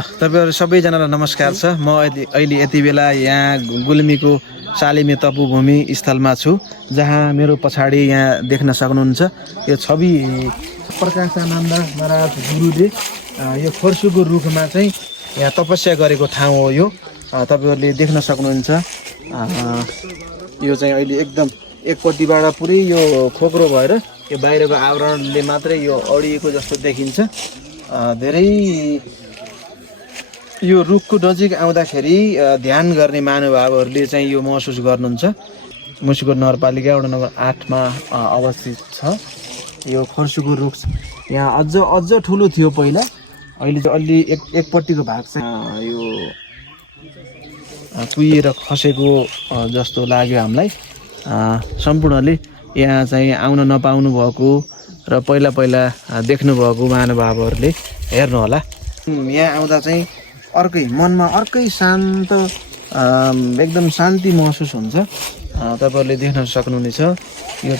तपाईहरु सबैजनालाई नमस्कार छ। म अहिले यति बेला यहाँ गुल्मीको सालिमे तपोभूमि स्थलमा छु, जहाँ मेरो पछाडि यहाँ देख्न सक्नुहुन्छ यो छवि प्रकाशानन्द महाराज गुरुले यो फर्सुको रुखमा चाहिँ यहाँ तपस्या गरेको ठाउँ हो। यो तपाईहरुले देख्न सक्नुहुन्छ। यो चाहिँ अहिले एकदम एकपट्टिबाट पुरै यो खोक्रो भएर यो बाहिरको आवरणले मात्रै यो अडिएको जस्तो देखिन्छ। धेरै यो रुखको नजिक आउँदाखेरि ध्यान गर्ने महानुभावहरूले चाहिँ यो महसुस गर्नुहुन्छ। मुसुको नगरपालिका वडा नम्बर 8 मा अवस्थित छ यो फर्सुको रुख। यहाँ अझ ठुलो थियो पहिला, अहिले चाहिँ अलि एकपट्टिको भाग चाहिँ यो कुहिएर खसेको जस्तो लाग्यो हामीलाई। सम्पूर्णले यहाँ चाहिँ आउन नपाउनु भएको र पहिला देख्नु भएको महानुभावहरूले हेर्नु होला। यहाँ आउँदा चाहिँ अर्कै मनमा अर्कै शान्त एकदम शान्ति महसुस हुन्छ। तपाईहरुले देख्न सक्नुहुनेछ यो